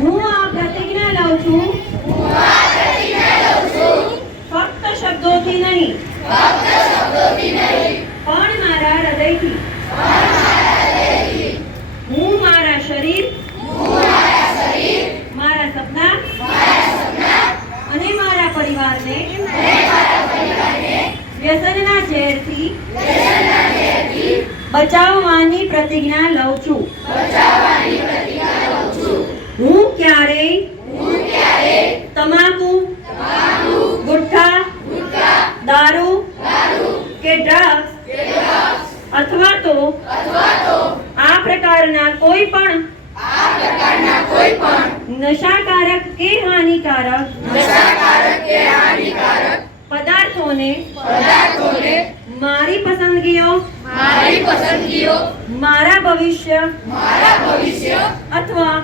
હું આ પ્રતિજ્ઞા લઉં છું ફક્ત શબ્દોથી નહીં પણ મારા હૃદયથી. હું મારા શરીર, મારા સપના અને મારા પરિવારને વ્યસનના ઝેરથી બચાવવાની પ્રતિજ્ઞા લઉં છું. હું ક્યારેય તમાકુ, ગુટખા, દારૂ કે ડ્રગ્સ અથવા તો આ પ્રકારના કોઈ પણ નશાકારક કે હાનિકારક પદાર્થોને મારી પસંદગીઓ, મારા ભવિષ્ય અથવા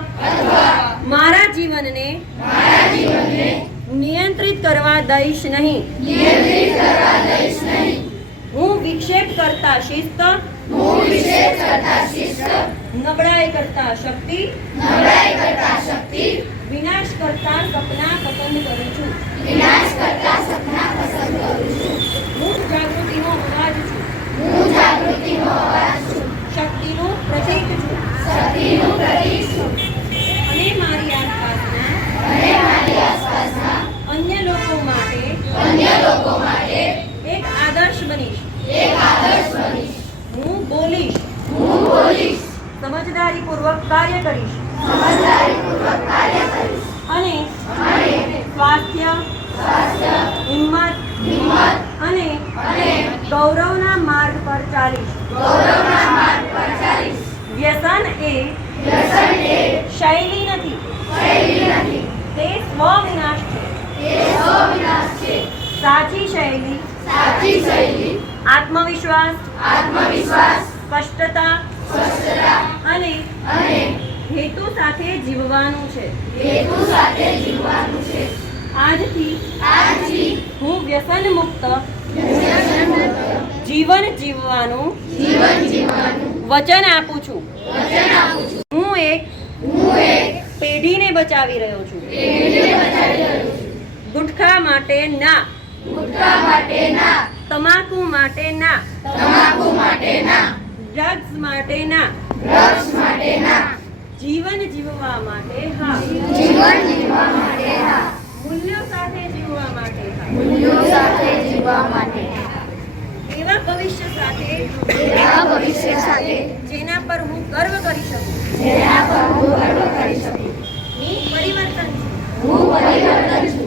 મારા જીવનને નિયંત્રિત કરવા દઈશ નહીં. હું વિક્ષેપ કરતા શિસ્ત, નબળાઈ કરતા શક્તિ, વિનાશ કરતા સપના પસંદ કરું છું. હું જાગૃતિનો અવાજ છું. શક્તિનું પ્રતીક છું. અને મારી આસપાસના અન્ય લોકો માટે એક આદર્શ બનીશ. હું બોલીશ, સમજદારીપૂર્વક કાર્ય કરીશ અને સ્વાસ્થ્ય, હિંમત અને ગૌરવના માર્ગ પર ચાલીશ. વ્યસન એ શૈલી નથી, તે સ્વવિનાશ છે. સાચી શૈલી આત્મવિશ્વાસ, સ્પષ્ટતા અને હેતુ સાથે જીવવાનું છે. આજથી હું વ્યસન મુક્ત જીવન જીવવાનું વચન આપું છું. હું એક પેઢીને બચાવી રહ્યો છું. ગુટખા માટે ના, તમાકુ માટે ના, ડ્રગ્સ માટે ના, જીવન જીવવા માટે હા, મૂલ્યો સાથે જીવવા માટે હા. એવા ભવિષ્ય સાથે જેના પર હું ગર્વ કરી શકું. હું પરિવર્તન છું.